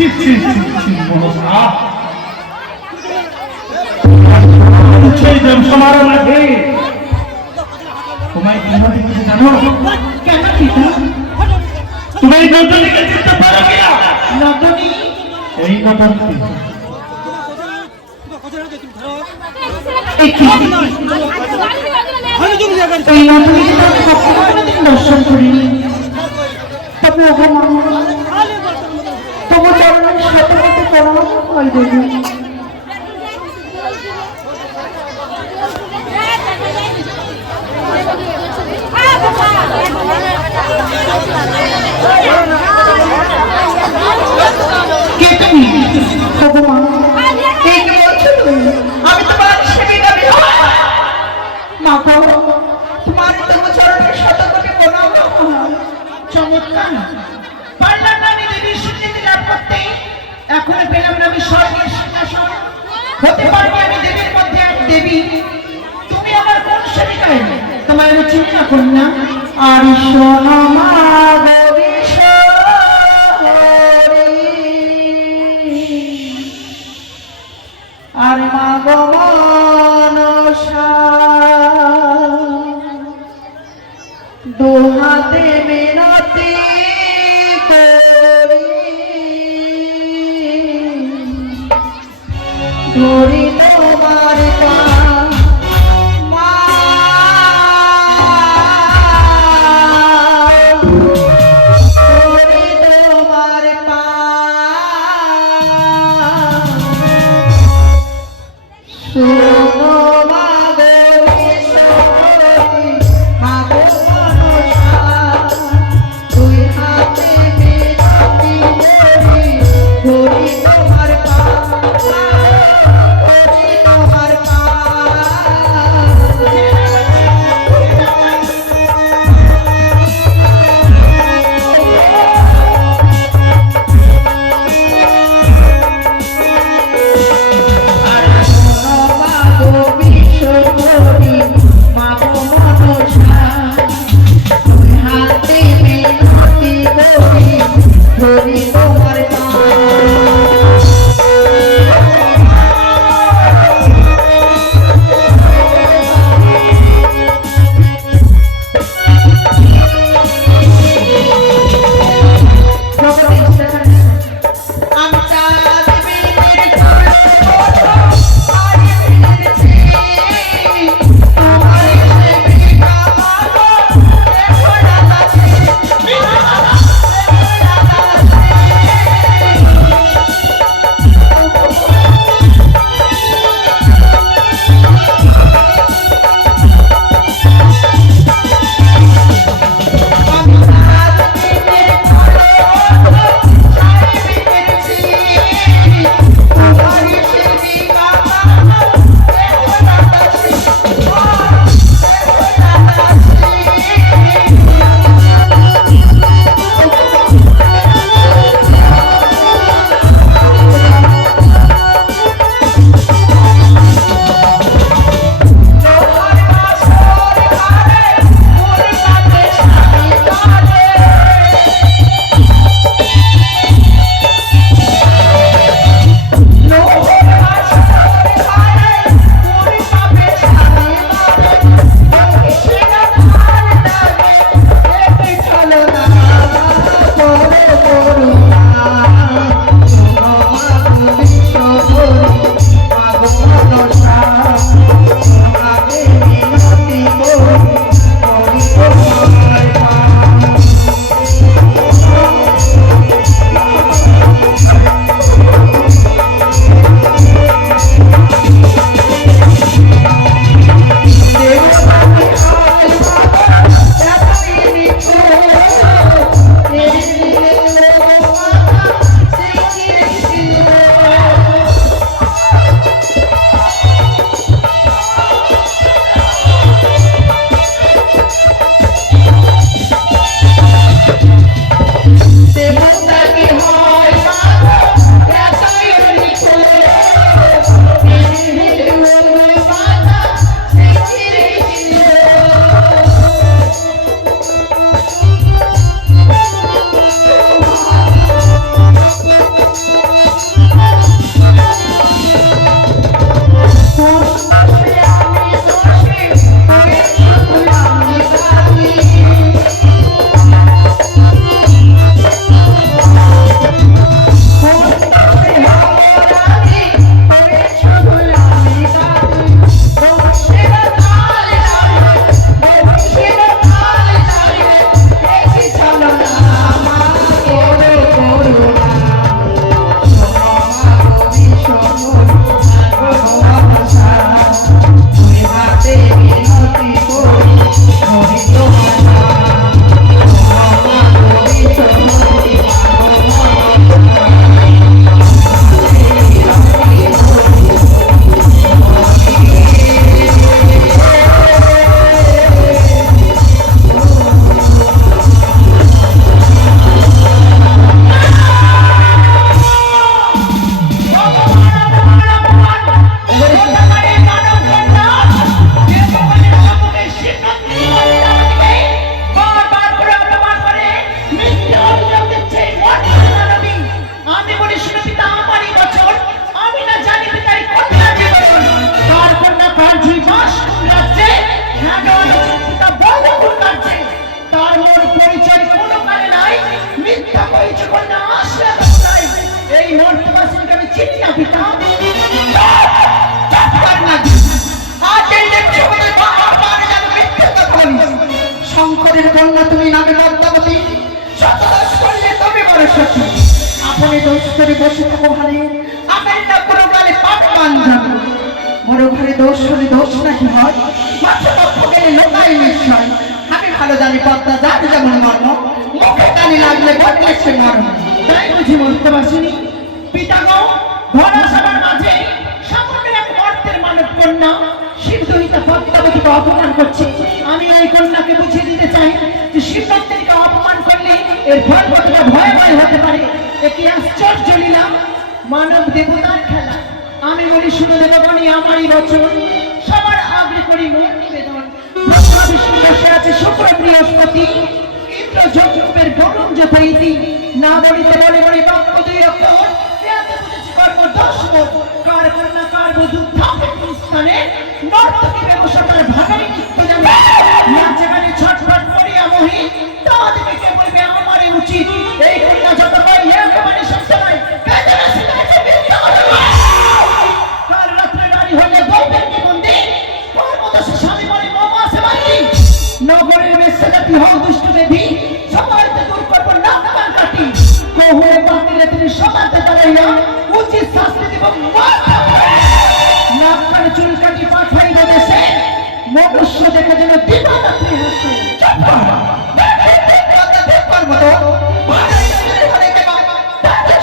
ছি ছি ছি ছি মনসা সেই দেব সমারোহ মাঝে তোমায় কেন দর্শন করিনি তবে ওগো তবু চরণে শতকোটি প্রণাম হয় দেবী কে পেলাম আমি হতে আমি দেবীর মধ্যে এক দেবী। তুমি আমার কোন আমি চিন্তা আর মা দুহাতে শোনো শঙ্করের কন্যা তুমি নামে পদ্মাবতী করলে তুমি বড় দোষ করে বসে কোনো কালে পাপ মান যাবে বড় ঘরে দোষ হলে দোষ নাকি হয়? মাত্র পক্ষ গেলে লোকাই নিশ্চয়। আমি ভালো জানি পদ্মা, যার যেমন মর্ম। মুখে কানে লাগলে বদলে সে মর্ম। তাই বুঝি বলতে পারছিনি পিতা ধরা মাঝে সামান্য এক মানব কন্যা শিবদহিতা পদ্মাবতীকে আমি এই কন্যাকে বুঝিয়ে দিতে চাই যে অপমান করলে এর কতটা ভয়াবহ হতে পারে। মানব দেবতার আমি বলি, শুনে দেবগণী, আমারই বচন। সবার আগ্রে করি নিবেদন। ব্রহ্মা বিষ্ণু বসে আছে শুক্র বৃহস্পতি। ইন্দ্র না বলিতে বলে বলে বাক্য দুই কর্ম দশ মোট। কার কন্যা কার বধূ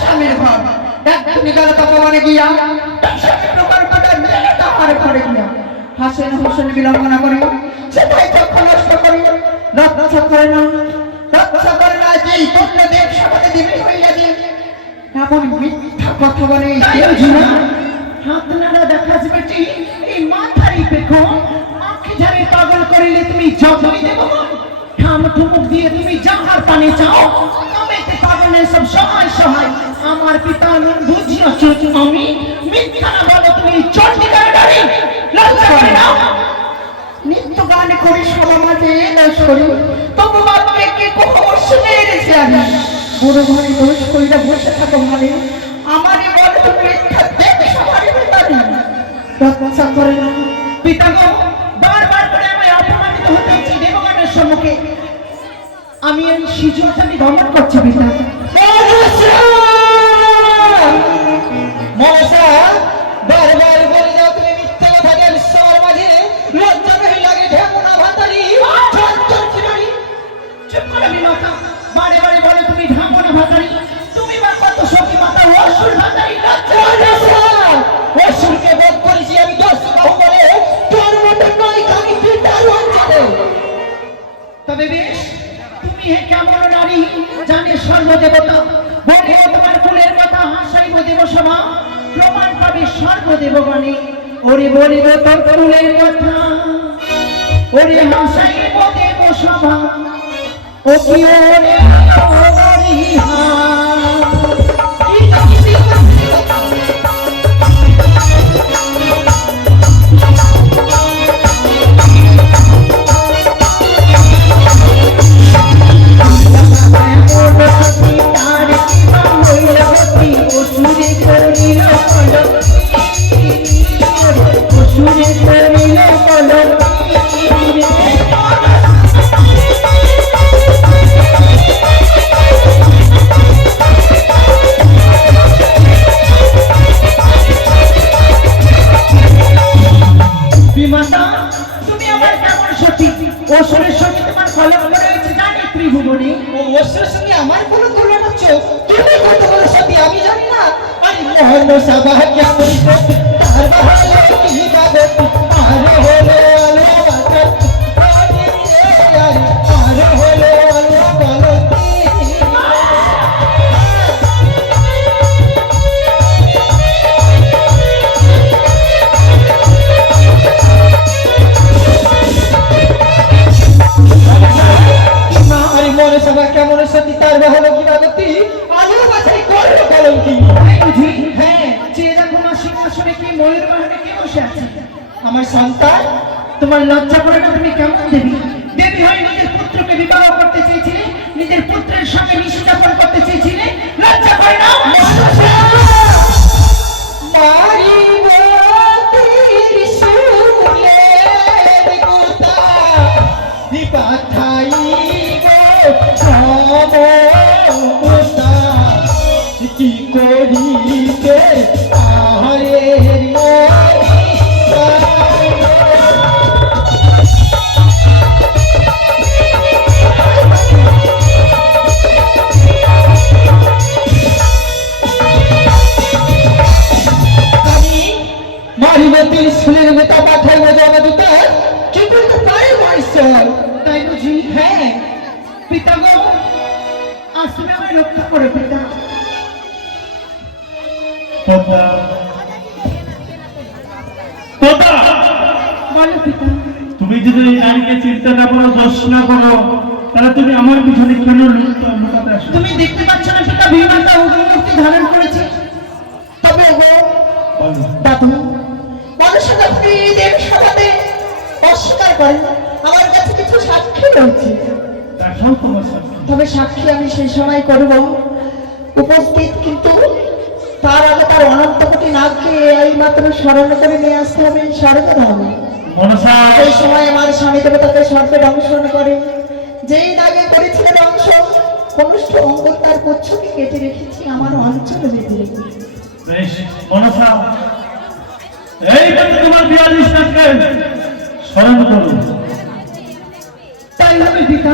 স্বামীর ঘর। একদিন গেল তপবনে গিয়া তাহার ঘরে গিয়া হাসেন হোসেন বিলম্বনা করে সেটাই চক্ষু নষ্ট করে। রক্ষা করে না। রক্ষা করে না যেই পণ্য দেব সভাকে দিবি হইয়া দিয়ে এমন মিথ্যা কথা বলে দেখাস বেটি এই পানে চাও আমেতে পাগলের সব সহায় সহায়। আমার পিতা চোখ আমি মিথ্যা না বলো তুমি চন্ডিকার ডারি লজ্জা করে না? নিত্য গান মাঝে তবু কে কখনো শুনে আমি? বুড়ো ঘরে দোষ বসে থাকো বলে তুমি মিথ্যা সবারই করে না। পিতা গো চল চল চিনারি চুপ করে বিমাতা বারে বারে বলে, তুমি ঢামনা ভাতারি। তুমি বা কত সখী মাতা, অসুর ভাতারি অসুরকে বোধ করেছি আমি দোষ পাবো বলে তোর মতো নয়, খালি পিতার অঞ্চলে তবে বেশ হে কেমন নারী, জানে সর্বদেবতা। তোমার কুলের কথা হাসাইব দেব সভা প্রমাণ পাবে কথা। ওরে হাসাইব দেব সভা ও অসুরের সঙ্গে তোমার কলম রয়েছে, জানি ত্রিভুবনে। ও অসুরের সঙ্গে আমার কোনো তুলনা চোখ তুমি কত বড় সতী আমি জানি না। আরে মোহন সাবা কেমন সতী তার লজ্জা করে না তুমি কেমন দেবী? মেতা পাঠাই মজা কি করতে পারে তাই বুঝি হ্যাঁ আজ তুমি লক্ষ্য করে পিতা। তুমি যদি এই নারীকে চিন্তা না করো দোষ না করো তাহলে তুমি আমার পিছনে কেন লুটতে তুমি দেখতে পাচ্ছ না সেটা বিমানটা আমার কাছে কিছু সাক্ষী রয়েছে। তবে সাক্ষী আমি সেই সময় করব। উপস্থিত কিন্তু তার আগে তার অনন্ত কোটি নাগকে এই মাত্র স্মরণ করে নিয়ে আসতে হবে স্মরণে হবে। এই সময় আমার স্বামী দেবতাকে সর্বে দংশন করে। যেই নাগে করেছিল দংশ কনিষ্ঠ অঙ্গ তার পুচ্ছকে কেটে রেখেছি আমার অঞ্চলে বেঁধে রেখেছি। এই তোমার বিয়াল্লিশ স্মরণ করুন। পিতা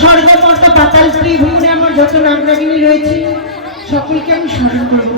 স্বর্গমর্ত পাতাল ত্রিভুবনে আমার যত নাগনাগিনী রয়েছে সকলকে আমি স্মরণ করব।